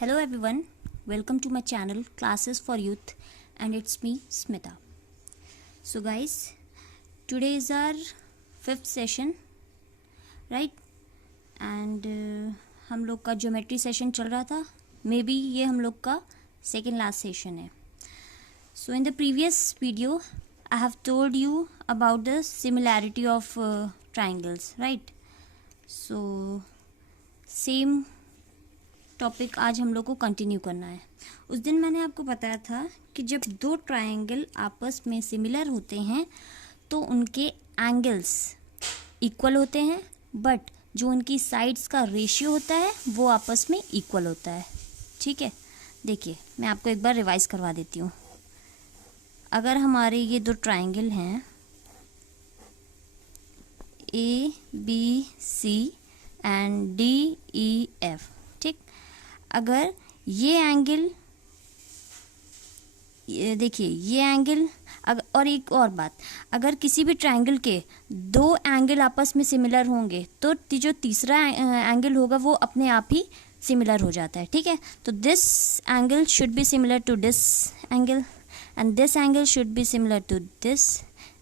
Hello everyone, welcome to my channel Classes for Youth and it's me Smita. So guys, today is our 5th session, right? And हम लोग का geometry session चल रहा था, may be ये हम लोग का सेकेंड लास्ट सेशन है. So in the previous video, I have told you about the similarity of triangles, right? So same topic आज हम लोग को कंटिन्यू करना है. उस दिन मैंने आपको बताया था कि जब दो ट्रायंगल आपस में सिमिलर होते हैं तो उनके एंगल्स इक्वल होते हैं, बट जो उनकी साइड्स का रेशियो होता है वो आपस में इक्वल होता है. ठीक है, देखिए मैं आपको एक बार रिवाइज करवा देती हूँ. अगर हमारे ये दो ट्रायंगल हैं A B C and D E F, ठीक, अगर ये एंगल, देखिए ये एंगल, और एक और बात, अगर किसी भी ट्रायंगल के दो एंगल आपस में सिमिलर होंगे तो जो तीसरा एंगल होगा वो अपने आप ही सिमिलर हो जाता है. ठीक है, तो this angle should be similar to this angle and this angle should be similar to this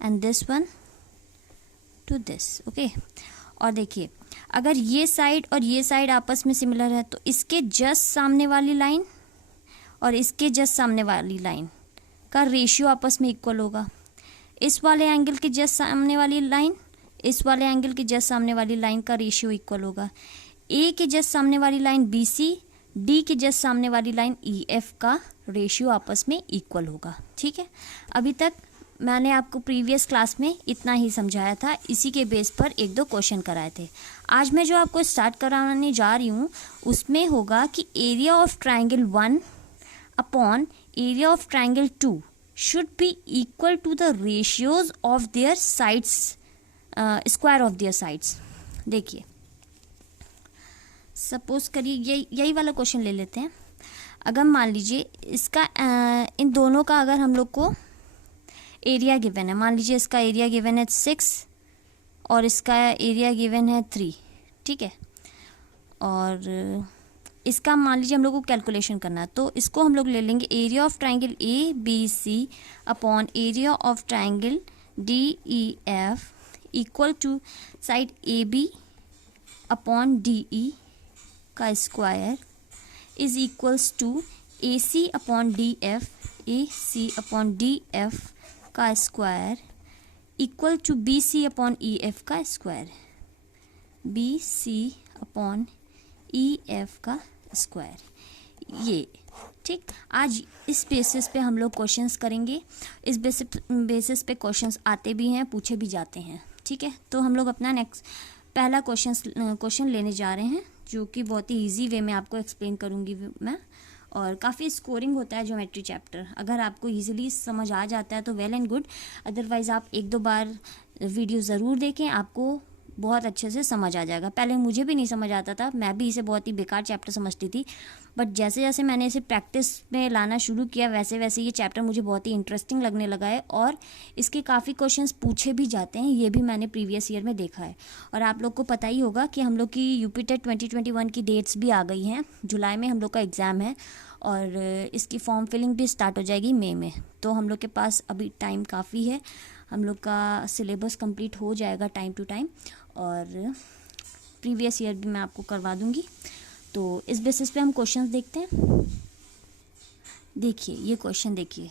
and this one to this. Okay, और देखिए अगर ये साइड और ये साइड आपस में सिमिलर है तो इसके जस्ट सामने वाली लाइन और इसके जस्ट सामने वाली लाइन का रेशियो आपस में इक्वल होगा. इस वाले एंगल के जस्ट सामने वाली लाइन, इस वाले एंगल के जस्ट सामने वाली लाइन का रेशियो इक्वल होगा. ए के जस्ट सामने वाली लाइन बी सी, डी के जस्ट सामने वाली लाइन ई एफ का रेशियो आपस में इक्वल होगा. ठीक है, अभी तक मैंने आपको प्रीवियस क्लास में इतना ही समझाया था, इसी के बेस पर एक दो क्वेश्चन कराए थे. आज मैं जो आपको स्टार्ट कराने जा रही हूँ उसमें होगा कि area of triangle 1 upon area of triangle 2 should be equal to the ratios of their sides, square of their sides. देखिए सपोज करिए यही वाला क्वेश्चन ले लेते हैं. अगर मान लीजिए इसका इन दोनों का अगर हम लोग को एरिया गिवन है, मान लीजिए इसका एरिया गिवन है 6 और इसका एरिया गिवन है 3. ठीक है, और इसका मान लीजिए हम लोग को कैलकुलेशन करना है तो इसको हम लोग ले लेंगे area of triangle A B C upon area of triangle D E F equal to side A B upon D E का square is equals to A C upon D F, A C upon D F का square equal to B C upon E F का square, B C upon E F का square. ये ठीक, आज इस basis पे हम लोग क्वेश्चंस करेंगे. इस बेसिस पे क्वेश्चंस आते भी हैं, पूछे भी जाते हैं. ठीक है, तो हम लोग अपना नेक्स्ट पहला क्वेश्चन लेने जा रहे हैं जो कि बहुत ही ईजी वे में आपको एक्सप्लेन करूँगी मैं, और काफ़ी स्कोरिंग होता है ज्योमेट्री चैप्टर. अगर आपको इजीली समझ आ जाता है तो वेल एंड गुड, अदरवाइज़ आप एक दो बार वीडियो ज़रूर देखें, आपको बहुत अच्छे से समझ आ जाएगा. पहले मुझे भी नहीं समझ आता था, मैं भी इसे बहुत ही बेकार चैप्टर समझती थी, बट जैसे जैसे मैंने इसे प्रैक्टिस में लाना शुरू किया वैसे वैसे ये चैप्टर मुझे बहुत ही इंटरेस्टिंग लगने लगा है और इसके काफ़ी क्वेश्चंस पूछे भी जाते हैं. ये भी मैंने प्रीवियस ईयर में देखा है. और आप लोग को पता ही होगा कि हम लोग की यूपी टेट 2021 की डेट्स भी आ गई हैं. जुलाई में हम लोग का एग्ज़ाम है और इसकी फॉर्म फिलिंग भी स्टार्ट हो जाएगी मई में. तो हम लोग के पास अभी टाइम काफ़ी है, हम लोग का सिलेबस कंप्लीट हो जाएगा टाइम टू टाइम, और प्रीवियस ईयर भी मैं आपको करवा दूंगी. तो इस बेसिस पे हम क्वेश्चंस देखते हैं. देखिए ये क्वेश्चन देखिए,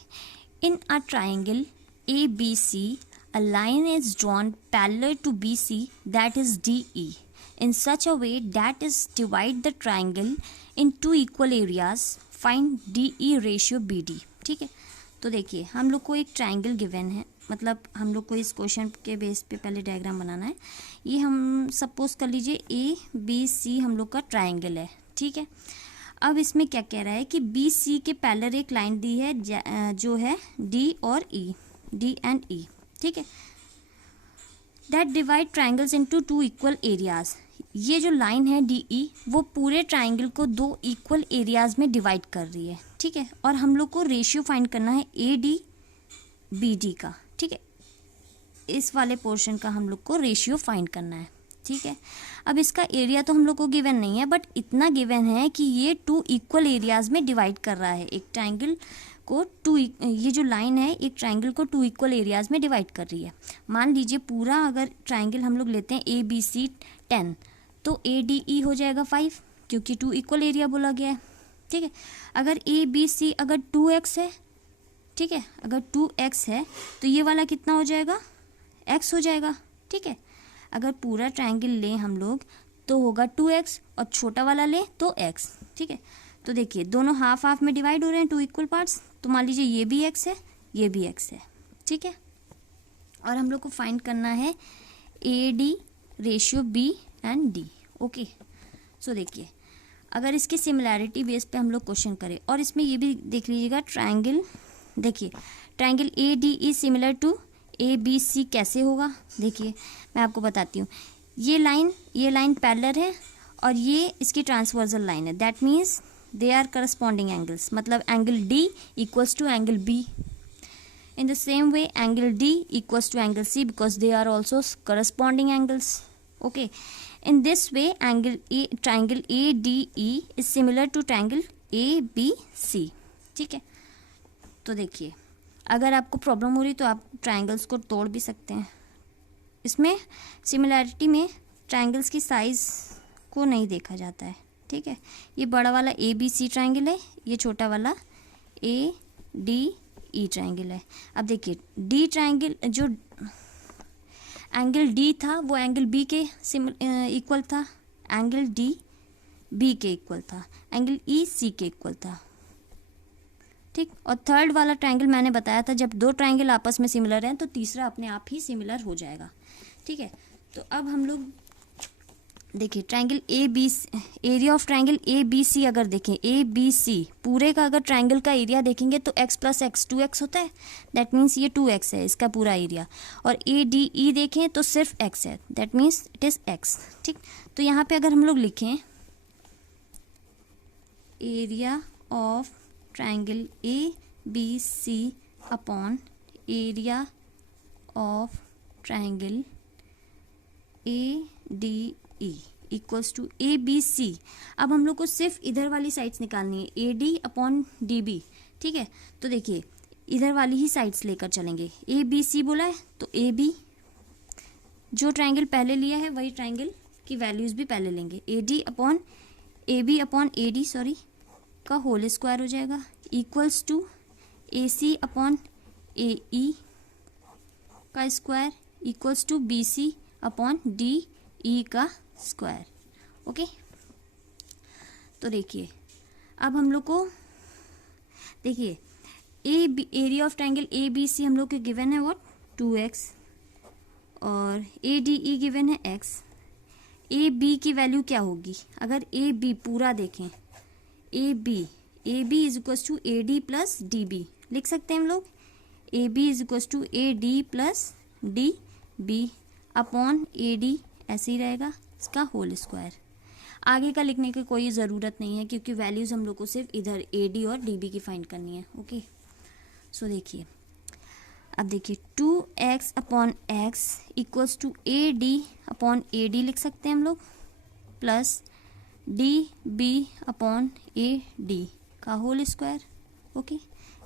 in a triangle A B C a line is drawn parallel to B C that is D E in such a way that is divide the triangle in two equal areas, find DE ratio BD. ठीक है, तो देखिए हम लोग को एक triangle given है, मतलब हम लोग को इस क्वेश्चन के बेस पे पहले डायग्राम बनाना है. ये हम सपोज कर लीजिए ए बी सी हम लोग का ट्रायंगल है. ठीक है, अब इसमें क्या कह रहा है कि बी सी के पैरेलल एक लाइन दी है जो है डी और ई, डी एंड ई. ठीक है, that divide triangles into two equal areas. ये जो लाइन है डी ई वो पूरे ट्राइंगल को दो इक्वल एरियाज में डिवाइड कर रही है. ठीक है, और हम लोग को रेशियो फाइंड करना है ए डी बी डी का. ठीक है, इस वाले पोर्शन का हम लोग को रेशियो फाइंड करना है. ठीक है। अब इसका एरिया तो हम लोग को गिवन नहीं है, बट इतना गिवन है कि ये 2 इक्वल एरियाज में डिवाइड कर रहा है। एक ट्राइंगल को ये जो लाइन है एक ट्राइंगल को 2 इक्वल एरियाज में डिवाइड कर रही है। मान लीजिए पूरा अगर ट्राइंगल हम लोग लेते हैं ABC 10, तो ADE हो जाएगा 5, क्योंकि 2 इक्वल एरिया बोला गया है, ठीक है। अगर ABC अगर 2x है, ठीक है, अगर 2x है तो ये वाला कितना हो जाएगा, x हो जाएगा, ठीक है। अगर पूरा ट्राइंगल लें हम लोग तो होगा 2x, और छोटा वाला लें तो x, ठीक है। तो देखिए दोनों हाफ हाफ में डिवाइड हो रहे हैं, 2 इक्वल पार्ट्स, तो मान लीजिए ये भी x है, ये भी x है, ठीक है। और हम लोग को फाइंड करना है AD ratio B and D, okay. So देखिए अगर इसके सिमिलैरिटी बेस पे हम लोग क्वेश्चन करें, और इसमें ये भी देख लीजिएगा ट्राइंगल, देखिए triangle ADE similar to ABC कैसे होगा, देखिए मैं आपको बताती हूँ। ये लाइन पैरेलल है और ये इसकी ट्रांसवर्सल लाइन है, that means they are corresponding angles, मतलब angle D equals to angle B। In the same way angle D equals to angle C because they are also corresponding angles, okay. In this way triangle ADE is similar to triangle ABC, ठीक है। तो देखिए अगर आपको problem हो रही तो आप ट्राइंगल्स को तोड़ भी सकते हैं। इसमें सिमिलैरिटी में ट्राइंगल्स की साइज़ को नहीं देखा जाता है, ठीक है। ये बड़ा वाला ABC ट्राइंगल है, ये छोटा वाला ADE ट्राइंगल है। अब देखिए D ट्राइंगल, जो एंगल D था वो एंगल B के इक्वल था, एंगल D B के इक्वल था, एंगल E C के इक्वल था, ठीक। और थर्ड वाला ट्राइंगल मैंने बताया था जब 2 ट्राइंगल आपस में सिमिलर हैं तो तीसरा अपने आप ही सिमिलर हो जाएगा, ठीक है। तो अब हम लोग देखिए triangle area of triangle ABC अगर देखें, ABC पूरे का अगर ट्राइंगल का एरिया देखेंगे तो x प्लस एक्स 2x होता है, दैट मीन्स ये 2x है इसका पूरा एरिया। और ADE देखें तो सिर्फ x है, that means it is x, ठीक। तो यहाँ पे अगर हम लोग लिखें area of triangle ABC upon area of triangle ADE equals to ABC। अब हम लोग को सिर्फ इधर वाली साइड्स निकालनी है, AD अपॉन DB, ठीक है। तो देखिए इधर वाली ही साइड्स लेकर चलेंगे, ABC बोला है तो AB, जो ट्राइंगल पहले लिया है वही ट्राइंगल की वैल्यूज भी पहले लेंगे, AB अपॉन AD सॉरी का होल स्क्वायर हो जाएगा, equals to AC upon AE का square equals to BC upon DE का स्क्वायर, ओके। तो देखिए अब हम लोग को देखिए एरिया ऑफ ट्राइंगल ABC हम लोग के गिवन है व्हाट 2x, और ADE गिवन है x। AB की वैल्यू क्या होगी, अगर AB पूरा देखें, AB is equals to AD plus DB लिख सकते हैं हम लोग, AB is equals to AD plus DB upon AD ऐसे ही रहेगा, इसका होल स्क्वायर। आगे का लिखने की कोई ज़रूरत नहीं है क्योंकि वैल्यूज़ हम लोग को सिर्फ इधर AD और DB की फाइंड करनी है, ओके। सो देखिए अब देखिए 2x upon x equals to AD upon AD लिख सकते हैं हम लोग, प्लस DB अपॉन AD का whole square, okay.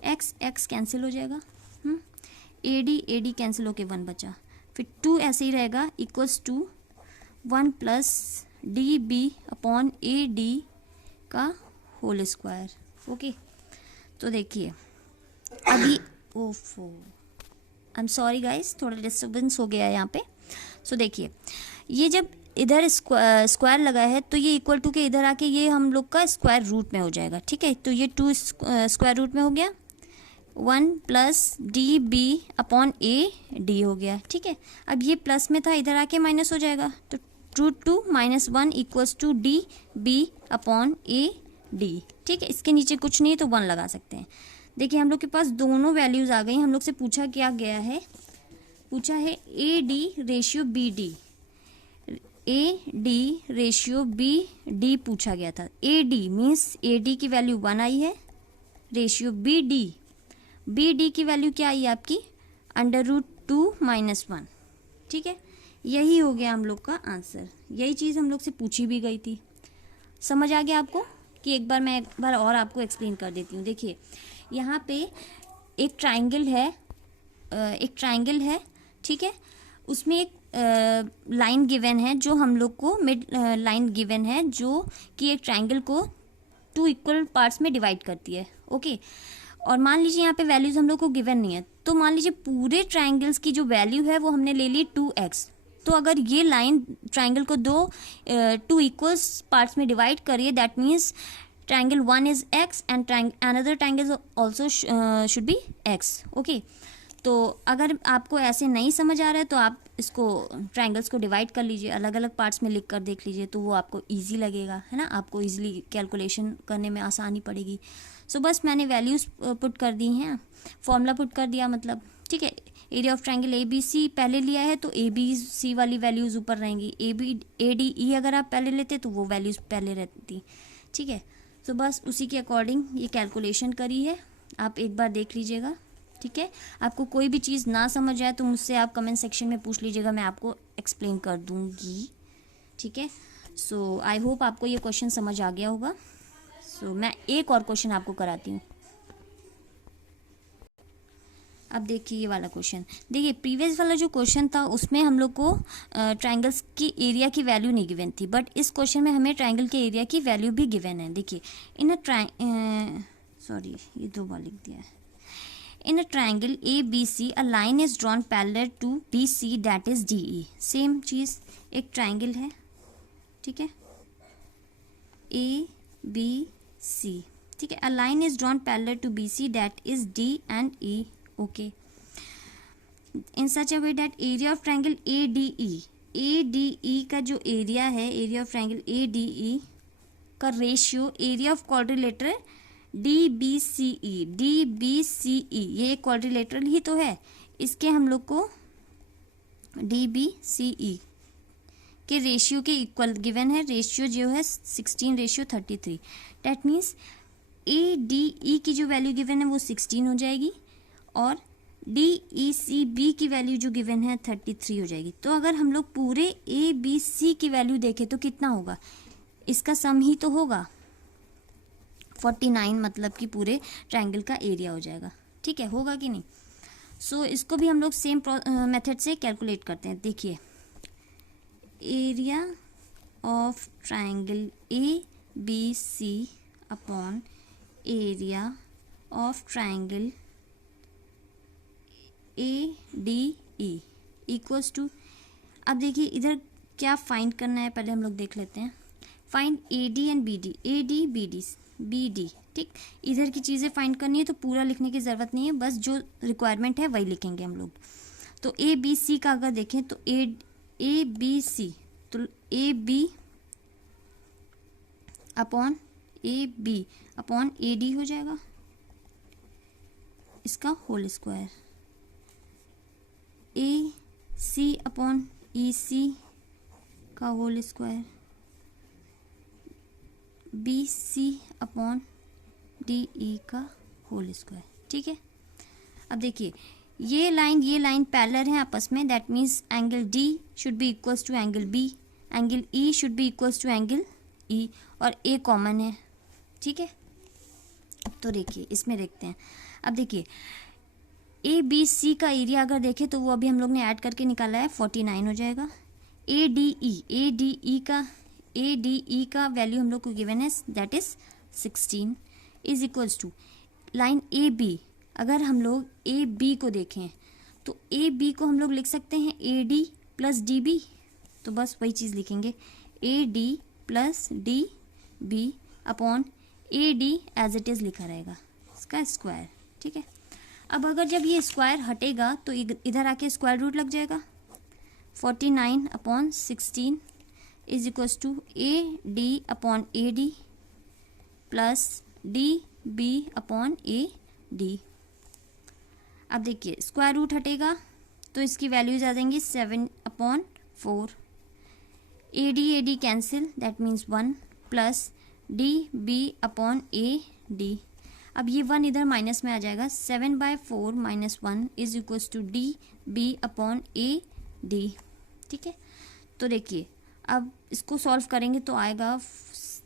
x cancel हो जाएगा, AD कैंसिल होके 1 बचा, फिर 2 ऐसे ही रहेगा equals to 1 plus DB upon AD का होल स्क्वायर, ओके। तो देखिए अभी ओफो आई एम सॉरी गाइस, थोड़ा डिस्टर्बेंस हो गया है यहाँ पे। सो देखिए ये जब इधर स्क्वायर लगा है तो ये इक्वल टू के इधर आके ये हम लोग का स्क्वायर रूट में हो जाएगा, ठीक है। तो ये 2 स्क्वायर रूट में हो गया, 1 प्लस DB अपॉन AD हो गया, ठीक है। अब ये प्लस में था, इधर आके माइनस हो जाएगा, तो root 2 minus 1 equals to DB upon AD, ठीक है। इसके नीचे कुछ नहीं तो 1 लगा सकते हैं। देखिए हम लोग के पास दोनों वैल्यूज़ आ गई, हम लोग से पूछा क्या गया है, पूछा है AD ratio BD, AD ratio BD पूछा गया था। AD मीन्स AD की वैल्यू 1 आई है, रेशियो BD की वैल्यू क्या आई है आपकी, √2 - 1, ठीक है। यही हो गया हम लोग का आंसर। यही चीज़ हम लोग से पूछी भी गई थी। समझ आ गया आपको कि एक बार और आपको एक्सप्लेन कर देती हूँ। देखिए यहाँ पे एक ट्राइंगल है, ठीक है, उसमें एक लाइन गिवन है जो हम लोग को मिड लाइन गिवन है जो कि एक ट्राइंगल को 2 इक्वल पार्ट्स में डिवाइड करती है। ओके, और मान लीजिए यहाँ पे वैल्यूज हम लोग को गिवन नहीं है, तो मान लीजिए पूरे ट्राइंगल्स की जो वैल्यू है वो हमने ले ली 2x। तो अगर ये लाइन ट्राइंगल को 2 इक्वल पार्ट्स में डिवाइड करिए, that means triangle 1 is x and another triangle also should be x। Okay, तो अगर आपको ऐसे नहीं समझ आ रहा है तो आप इसको ट्राइंगल्स को डिवाइड कर लीजिए, अलग अलग पार्ट्स में लिख कर देख लीजिए, तो वो आपको इजी लगेगा, है ना, आपको इजीली कैलकुलेशन करने में आसानी पड़ेगी। सो बस मैंने वैल्यूज़ पुट कर दी हैं, फॉर्मूला पुट कर दिया मतलब, ठीक है। Area of triangle A B C पहले लिया है तो ए बी सी वाली वैल्यूज़ ऊपर रहेंगी, ए डी ई अगर आप पहले लेते तो वो वैल्यूज़ पहले रहती, ठीक है। सो बस उसी के अकॉर्डिंग ये कैलकुलेशन करी है, आप एक बार देख लीजिएगा, ठीक है। आपको कोई भी चीज़ ना समझ आए तो मुझसे आप कमेंट सेक्शन में पूछ लीजिएगा, मैं आपको एक्सप्लेन कर दूंगी, ठीक है। सो आई होप आपको ये क्वेश्चन समझ आ गया होगा। सो मैं एक और क्वेश्चन आपको कराती हूँ। अब देखिए ये वाला क्वेश्चन, देखिए प्रीवियस वाला जो क्वेश्चन था उसमें हम लोग को ट्राइंगल्स की एरिया की वैल्यू नहीं गिवन थी, बट इस क्वेश्चन में हमें ट्राइंगल के एरिया की वैल्यू भी गिवन है। देखिए इन अ सॉरी ये 2 बार लिख दिया है। In a triangle ABC, a line is drawn parallel to BC that is DE. Same चीज़, एक ट्राइंगल है, ठीक है, ABC, ठीक है, a line is drawn parallel to BC that is D and E. Okay. In such a way that area of triangle ADE का जो area है, एरिया ऑफ ट्राइंगल ADE का ratio area of quadrilateral DBCE ये एक quadrilateral ही तो है, इसके हम लोग को DBCE के रेशियो के इक्वल गिवन है। रेशियो जो है 16:33। डैट मीन्स ADE की जो वैल्यू गिवन है वो 16 हो जाएगी और DECB की वैल्यू जो गिवन है 33 हो जाएगी। तो अगर हम लोग पूरे ABC की वैल्यू देखें तो कितना होगा, इसका सम ही तो होगा 49, मतलब कि पूरे ट्रायंगल का एरिया हो जाएगा, ठीक है, होगा कि नहीं। सो इसको भी हम लोग सेम मेथड से कैलकुलेट करते हैं। देखिए area of triangle ABC upon area of triangle ADE equals to, अब देखिए इधर क्या फाइंड करना है पहले हम लोग देख लेते हैं। Find AD and BD, AD BD, ठीक, इधर की चीज़ें फाइंड करनी है तो पूरा लिखने की ज़रूरत नहीं है, बस जो रिक्वायरमेंट है वही लिखेंगे हम लोग। तो ABC का अगर देखें तो ABC तो AB अपॉन AD हो जाएगा, इसका whole square. AC upon EC का whole square, BC upon DE का होल स्क्वायर, ठीक है। अब देखिए ये लाइन पैरेलल है आपस में, that means angle D should be equals to angle B, angle E should be equals to angle E और A कॉमन है, ठीक है। तो देखिए इसमें देखते हैं। अब देखिए ABC का एरिया अगर देखें तो वो अभी हम लोग ने ऐड करके निकाला है 49 हो जाएगा। ADE का वैल्यू हम लोग को गिवन है, that is 16 is equals to line AB। अगर हम लोग AB को देखें तो AB को हम लोग लिख सकते हैं AD प्लस DB, तो बस वही चीज़ लिखेंगे AD plus DB upon AD as it is लिखा रहेगा, इसका स्क्वायर, ठीक है। अब अगर जब ये स्क्वायर हटेगा तो इधर आके स्क्वायर रूट लग जाएगा, 49 upon 16 is equals to AD upon AD plus DB upon AD। अब देखिए स्क्वायर रूट हटेगा तो इसकी वैल्यूज आ जाएंगी 7 upon 4, AD cancel, that means 1 plus DB upon AD। अब ये 1 इधर माइनस में आ जाएगा, 7/4 - 1 is equals to DB upon AD, ठीक है, तो देखिए अब इसको सॉल्व करेंगे तो आएगा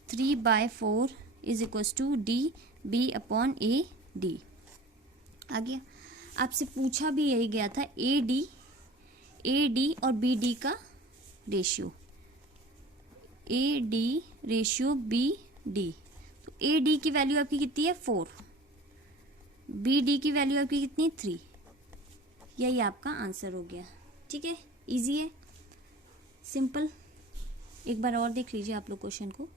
3/4 इज इक्वल्स टू DB/AD। आ गया। आपसे पूछा भी यही गया था AD और BD का रेशियो, AD रेशियो BD। तो AD की वैल्यू आपकी कितनी है 4, BD की वैल्यू आपकी कितनी 3। यही आपका आंसर हो गया। ठीक है, इजी है, सिंपल। एक बार और देख लीजिए आप लोग क्वेश्चन को।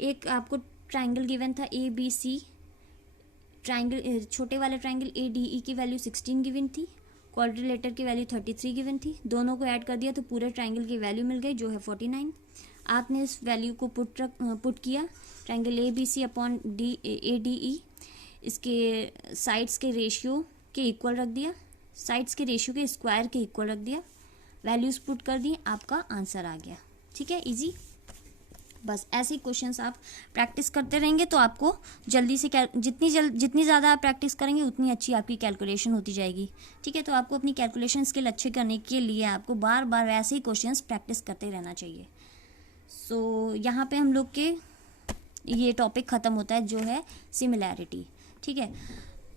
एक आपको ट्राइंगल गिवन था ABC, ट्राइंगल छोटे वाले ट्राइंगल ADE की वैल्यू 16 गिवन थी, क्वाड्रिलेटर की वैल्यू 33 गिवन थी। दोनों को ऐड कर दिया तो पूरे ट्राइंगल की वैल्यू मिल गई जो है 49। आपने इस वैल्यू को पुट किया ट्राइंगल ABC/ADE, इसके साइड्स के रेशियो के इक्वल रख दिया, साइड्स के रेशियो के स्क्वायर के इक्वल रख दिया, वैल्यूज पुट कर दी, आपका आंसर आ गया। ठीक है, इजी। बस ऐसे ही क्वेश्चंस आप प्रैक्टिस करते रहेंगे तो आपको जल्दी से जितनी ज़्यादा आप प्रैक्टिस करेंगे उतनी अच्छी आपकी कैलकुलेशन होती जाएगी। ठीक है, तो आपको अपनी कैलकुलेशन स्किल अच्छे करने के लिए आपको बार बार वैसे ही क्वेश्चंस प्रैक्टिस करते रहना चाहिए। सो यहाँ पे हम लोग के ये टॉपिक ख़त्म होता है जो है सिमिलैरिटी। ठीक है,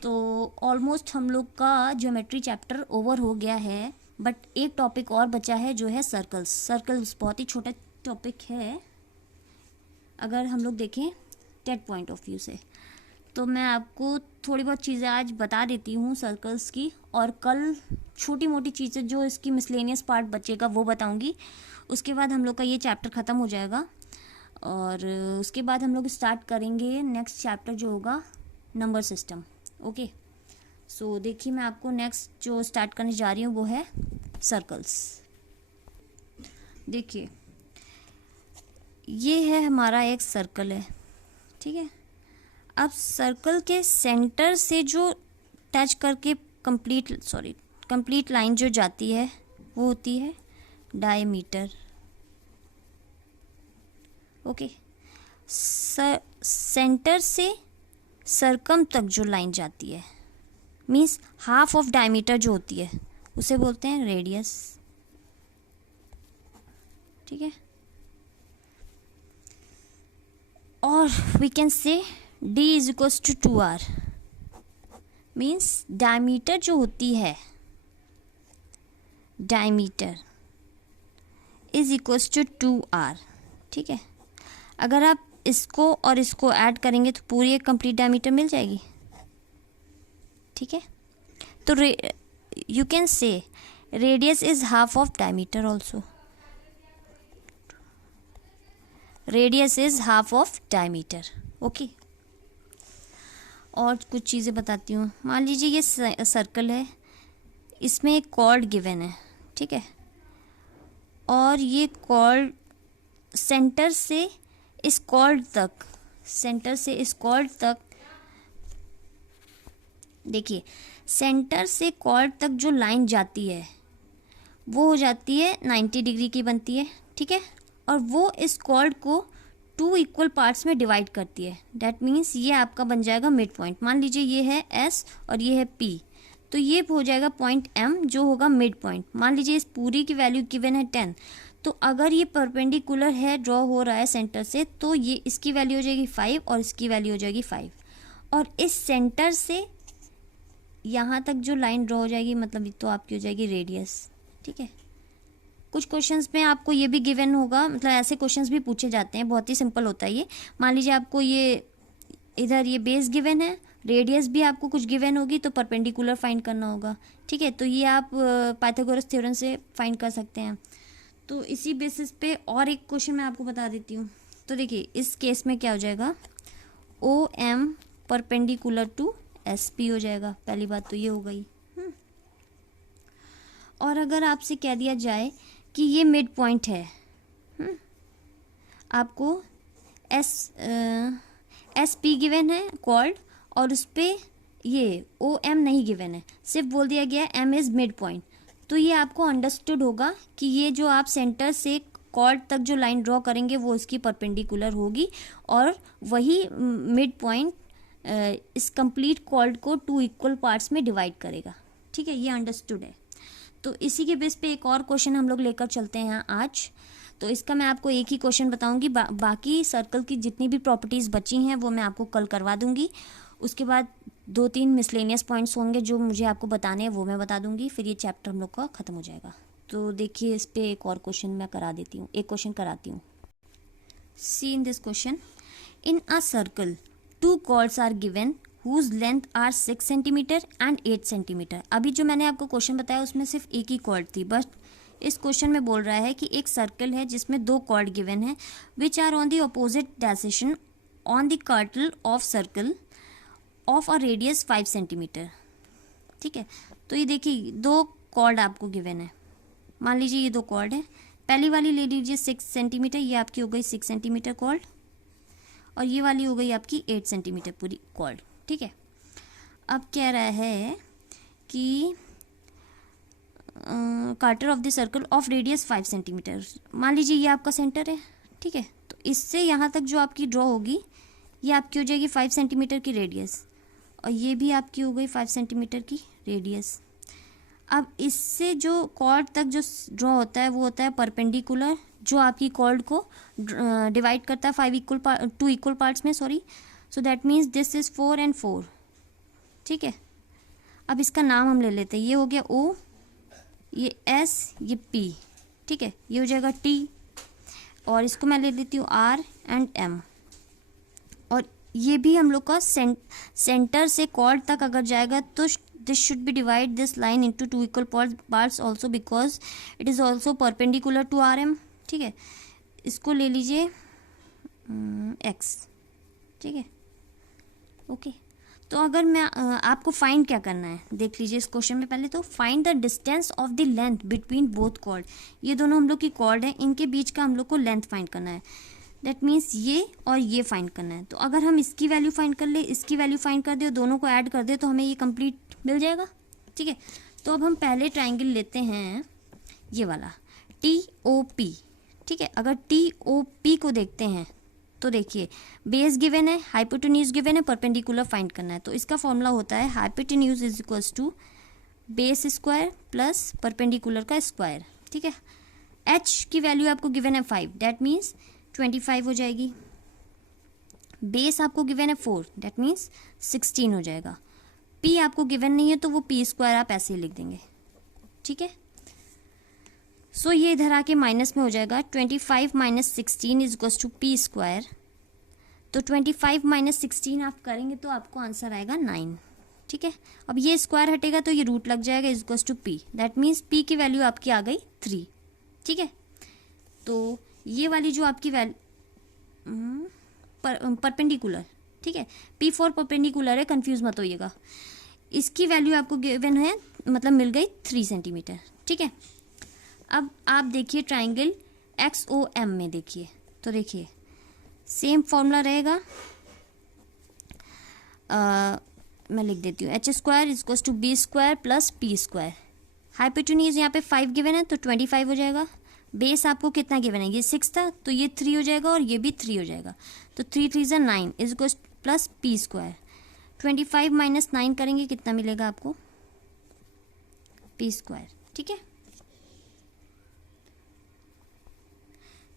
तो ऑलमोस्ट हम लोग का ज्योमेट्री चैप्टर ओवर हो गया है, बट एक टॉपिक और बचा है जो है सर्कल्स। सर्कल्स बहुत ही छोटा टॉपिक है अगर हम लोग देखें टेट पॉइंट ऑफ व्यू से। तो मैं आपको थोड़ी बहुत चीज़ें आज बता देती हूँ सर्कल्स की, और कल छोटी मोटी चीज़ें जो इसकी मिसलेनियस पार्ट बचेगा वो बताऊँगी। उसके बाद हम लोग का ये चैप्टर ख़त्म हो जाएगा, और उसके बाद हम लोग स्टार्ट करेंगे नेक्स्ट चैप्टर जो होगा नंबर सिस्टम। ओके, सो देखिए मैं आपको नेक्स्ट जो स्टार्ट करने जा रही हूँ वो है सर्कल्स। देखिए ये है हमारा एक सर्कल है। ठीक है, अब सर्कल के सेंटर से जो टच करके कंप्लीट लाइन जो जाती है वो होती है डायमीटर। ओके, सेंटर से सर्कम तक जो लाइन जाती है मीन्स हाफ ऑफ डायमीटर जो होती है उसे बोलते हैं रेडियस। ठीक है, और we can say D is equals to 2R means diameter जो होती है, diameter is equals to 2R। ठीक है, अगर आप इसको और इसको ऐड करेंगे तो पूरी एक कंप्लीट डायमीटर मिल जाएगी। ठीक है, तो you can say radius is half of diameter also, radius is half of diameter. Okay, और कुछ चीज़ें बताती हूँ। मान लीजिए ये सर्कल है, इसमें एक कॉर्ड गिवन है। ठीक है, और ये कॉर्ड सेंटर से इस कॉर्ड तक देखिए, सेंटर से कॉर्ड तक जो लाइन जाती है वो हो जाती है 90 डिग्री की बनती है। ठीक है, और वो इस कॉर्ड को 2 इक्वल पार्ट्स में डिवाइड करती है। डैट मीन्स ये आपका बन जाएगा मिड पॉइंट। मान लीजिए ये है S और ये है P, तो ये हो जाएगा पॉइंट M जो होगा मिड पॉइंट। मान लीजिए इस पूरी की वैल्यू गिवन है 10, तो अगर ये परपेंडिकुलर है, ड्रॉ हो रहा है सेंटर से, तो ये इसकी वैल्यू हो जाएगी 5 और इसकी वैल्यू हो जाएगी 5, और इस सेंटर से यहाँ तक जो लाइन ड्रॉ हो जाएगी मतलब तो आपकी हो जाएगी रेडियस। ठीक है, कुछ क्वेश्चंस में आपको ये भी गिवन होगा, मतलब ऐसे क्वेश्चंस भी पूछे जाते हैं, बहुत ही सिंपल होता है ये। मान लीजिए आपको ये इधर ये बेस गिवन है, रेडियस भी आपको कुछ गिवन होगी, तो परपेंडिकुलर फाइंड करना होगा। ठीक है, तो ये आप पाइथागोरस थ्योरम से फाइंड कर सकते हैं। तो इसी बेसिस पे और एक क्वेश्चन मैं आपको बता देती हूँ। तो देखिए इस केस में क्या हो जाएगा, OM परपेंडिकुलर टू SP हो जाएगा। पहली बात तो ये हो गई। और अगर आपसे कह दिया जाए कि ये मिड पॉइंट है, आपको SP गिवन है कॉल्ड, और उस पर ये OM नहीं गिवन है, सिर्फ बोल दिया गया M इज़ मिड पॉइंट, तो ये आपको अंडरस्टूड होगा कि ये जो आप सेंटर से कॉर्ड तक जो लाइन ड्रॉ करेंगे वो इसकी परपेंडिकुलर होगी, और वही मिड पॉइंट इस कंप्लीट कॉर्ड को 2 इक्वल पार्ट्स में डिवाइड करेगा। ठीक है, ये अंडरस्टूड है। तो इसी के बेस पे एक और क्वेश्चन हम लोग लेकर चलते हैं आज। तो इसका मैं आपको एक ही क्वेश्चन बताऊंगी, बाकी सर्कल की जितनी भी प्रॉपर्टीज़ बची हैं वो मैं आपको कल करवा दूंगी। उसके बाद 2-3 मिसलेनियस पॉइंट्स होंगे जो मुझे आपको बताने हैं, वो मैं बता दूंगी, फिर ये चैप्टर हम लोग का ख़त्म हो जाएगा। तो देखिए इस पर एक और क्वेश्चन मैं करा देती हूँ, एक क्वेश्चन कराती हूँ। See in this question, in a circle 2 chords are given whose length are 6 centimetre and 8 centimetre. अभी जो मैंने आपको क्वेश्चन बताया उसमें सिर्फ एक ही कॉर्ड थी, बस इस क्वेश्चन में बोल रहा है कि एक सर्कल है जिसमें 2 कॉर्ड गिवन है which are on the opposite direction on the कर्टल of circle of a radius 5 centimetre. ठीक है, तो ये देखिए 2 कॉर्ड आपको गिवन है। मान लीजिए ये 2 कॉर्ड है, पहली वाली ले लीजिए 6 सेंटीमीटर, ये आपकी हो गई 6 सेंटीमीटर कॉर्ड, और ये वाली हो गई आपकी 8 सेंटीमीटर पूरी कॉर्ड। ठीक है, अब कह रहा है कि कार्टर of the circle of radius 5 centimetre. मान लीजिए ये आपका सेंटर है। ठीक है, तो इससे यहाँ तक जो आपकी ड्रॉ होगी ये आपकी हो जाएगी 5 सेंटीमीटर की रेडियस, और ये भी आपकी हो गई 5 सेंटीमीटर की रेडियस। अब इससे जो कॉर्ड तक जो ड्रॉ होता है वो होता है परपेंडिकुलर, जो आपकी कॉर्ड को डिवाइड करता है 2 इक्वल पार्ट्स में, sorry. So that means this is 4 and 4। ठीक है, अब इसका नाम हम ले लेते हैं, ये हो गया O, ये S, ये P। ठीक है, ये हो जाएगा T, और इसको मैं ले लेती हूँ R and M। और ये भी हम लोग का सेंटर से कॉर्ड तक अगर जाएगा तो this should be divide this line into 2 equal parts also because it is also perpendicular to RM। ठीक है, इसको ले लीजिए X। ठीक है, ओके। तो अगर मैं आपको फाइंड क्या करना है देख लीजिए इस क्वेश्चन में। पहले तो find the distance of the length between both chord. ये दोनों हम लोग की कॉर्ड है, इनके बीच का हम लोग को लेंथ फाइंड करना है। दैट मीन्स ये और ये फाइंड करना है। तो अगर हम इसकी वैल्यू फाइंड कर ले, इसकी वैल्यू फाइंड कर दे, दोनों को ऐड कर दे तो हमें ये कंप्लीट मिल जाएगा। ठीक है, तो अब हम पहले ट्राइंगल लेते हैं ये वाला TOP। ठीक है, अगर TOP को देखते हैं तो देखिए बेस गिवन है, हाइपोटेन्यूज गिवन है, परपेंडिकुलर फाइंड करना है। तो इसका फॉर्मूला होता है hypotenuse is equals to base square plus perpendicular का स्क्वायर। ठीक है, H की वैल्यू आपको गिवन है 5, दैट मीन्स 25 हो जाएगी। बेस आपको गिवन है 4, दैट मीन्स 16 हो जाएगा। P आपको गिवन नहीं है तो वो P स्क्वायर आप ऐसे ही लिख देंगे। ठीक है, सो ये इधर आके माइनस में हो जाएगा। 25 minus 16 is equals to P square. तो 25 माइनस 16 आप करेंगे तो आपको आंसर आएगा 9। ठीक है, अब ये स्क्वायर हटेगा तो ये रूट लग जाएगा, is equals to P। That means P की वैल्यू आपकी आ गई 3। ठीक है, तो ये वाली जो आपकी वैल्यू परपेंडिकुलर, ठीक है, P4 परपेंडिकुलर है, कंफ्यूज मत होइएगा। इसकी वैल्यू आपको गिवन है, मतलब मिल गई 3 सेंटीमीटर। ठीक है, अब आप देखिए ट्राइंगल XOM में देखिए, तो देखिए सेम फॉर्मूला रहेगा। मैं लिख देती हूँ H square is equals to B square plus P square. Hypotenuse यहाँ पे 5 गिवन है तो 25 हो जाएगा। बेस आपको कितना गिवन है, ये 6 था तो ये 3 हो जाएगा और ये भी 3 हो जाएगा। तो 3 3 ज़ा 9 is equals plus P square. 25 minus 9 करेंगे कितना मिलेगा आपको, P स्क्वायर। ठीक है,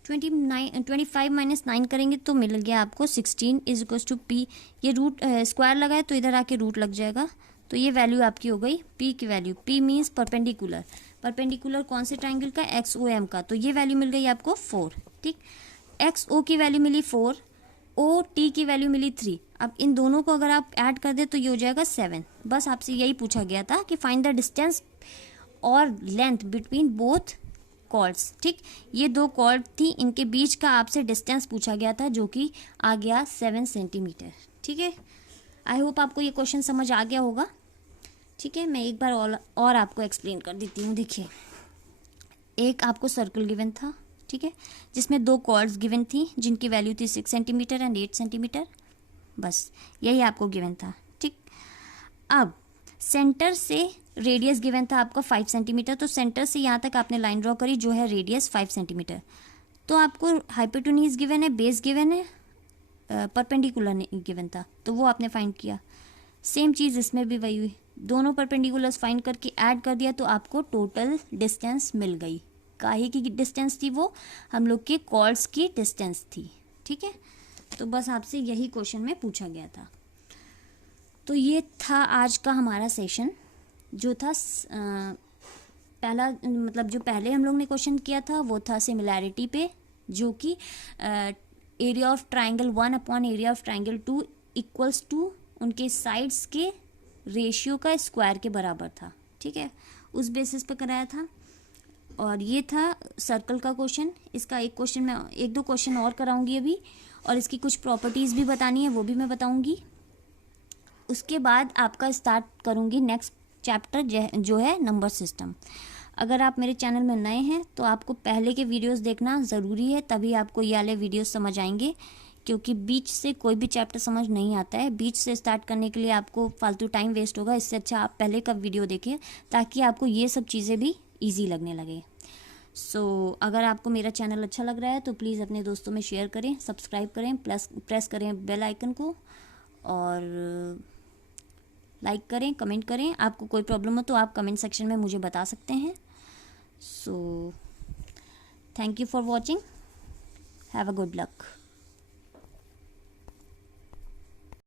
25 माइनस 9 करेंगे तो मिल गया आपको 16 इज इक्वल्स टू P। ये रूट स्क्वायर लगा है तो इधर आके रूट लग जाएगा, तो ये वैल्यू आपकी हो गई P की value. P means perpendicular, perpendicular कौन से ट्राइंगल का, XOM का। तो ये वैल्यू मिल गई आपको 4। ठीक, XO की वैल्यू मिली 4, OT की वैल्यू मिली 3। अब इन दोनों को अगर आप ऐड कर दे तो ये हो जाएगा 7। बस आपसे यही पूछा गया था कि फाइंड द डिस्टेंस और लेंथ बिटवीन बोथ कॉर्ड्स। ठीक, ये 2 कॉर्ड थी, इनके बीच का आपसे डिस्टेंस पूछा गया था जो कि आ गया 7 सेंटीमीटर। ठीक है, आई होप आपको ये क्वेश्चन समझ आ गया होगा। ठीक है, मैं एक बार और आपको एक्सप्लेन कर देती हूँ। देखिए एक आपको सर्कल गिवन था, ठीक है, जिसमें 2 कॉर्ड्स गिवन थी जिनकी वैल्यू थी 6 सेंटीमीटर एंड 8 सेंटीमीटर। बस यही आपको गिवन था। ठीक, अब सेंटर से रेडियस गिवन था आपका 5 सेंटीमीटर। तो सेंटर से यहाँ तक आपने लाइन ड्रॉ करी जो है रेडियस 5 सेंटीमीटर। तो आपको हाइपोटेन्यूज गिवन है, बेस गिवन है, परपेंडिकुलर गिवन था, तो वो आपने फाइंड किया। सेम चीज़ इसमें भी वही हुई, दोनों परपेंडिकुलर्स फाइंड करके ऐड कर दिया तो आपको टोटल डिस्टेंस मिल गई। काहे की डिस्टेंस थी वो, हम लोग के कॉर्ड्स की डिस्टेंस थी। ठीक है, तो बस आपसे यही क्वेश्चन में पूछा गया था। तो ये था आज का हमारा सेशन, जो था पहला, मतलब जो पहले हम लोग ने क्वेश्चन किया था वो था सिमिलैरिटी पे, जो कि area of triangle 1 upon area of triangle 2 equals to उनके साइड्स के रेशियो का स्क्वायर के बराबर था। ठीक है, उस बेसिस पे कराया था। और ये था सर्कल का क्वेश्चन। इसका एक क्वेश्चन मैं, एक दो क्वेश्चन और कराऊंगी अभी, और इसकी कुछ प्रॉपर्टीज़ भी बतानी है, वो भी मैं बताऊंगी। उसके बाद आपका स्टार्ट करूंगी नेक्स्ट चैप्टर जो है नंबर सिस्टम। अगर आप मेरे चैनल में नए हैं तो आपको पहले के वीडियोस देखना ज़रूरी है, तभी आपको ये वाले वीडियोस समझ आएंगे, क्योंकि बीच से कोई भी चैप्टर समझ नहीं आता है। बीच से स्टार्ट करने के लिए आपको फालतू टाइम वेस्ट होगा, इससे अच्छा आप पहले का वीडियो देखें ताकि आपको ये सब चीज़ें भी ईजी लगने लगे। अगर आपको मेरा चैनल अच्छा लग रहा है तो प्लीज़ अपने दोस्तों में शेयर करें, सब्सक्राइब करें, प्रेस करें बेल आइकन को, और लाइक करें, कमेंट करें। आपको कोई प्रॉब्लम हो तो आप कमेंट सेक्शन में मुझे बता सकते हैं। Thank you for watching, have a good luck.